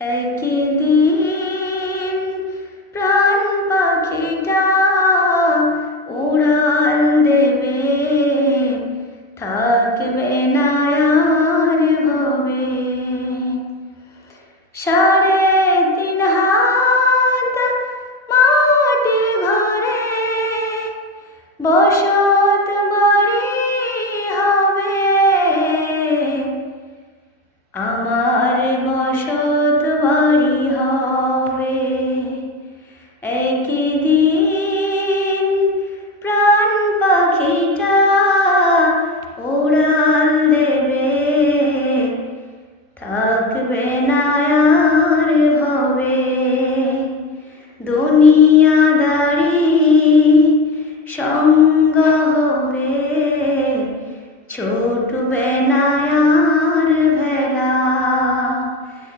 একদিন প্রাণ পাখিটা উড়াল দেবে, থাকবে না আর ভবে। 3.5 হাত মাটি ভরে বসো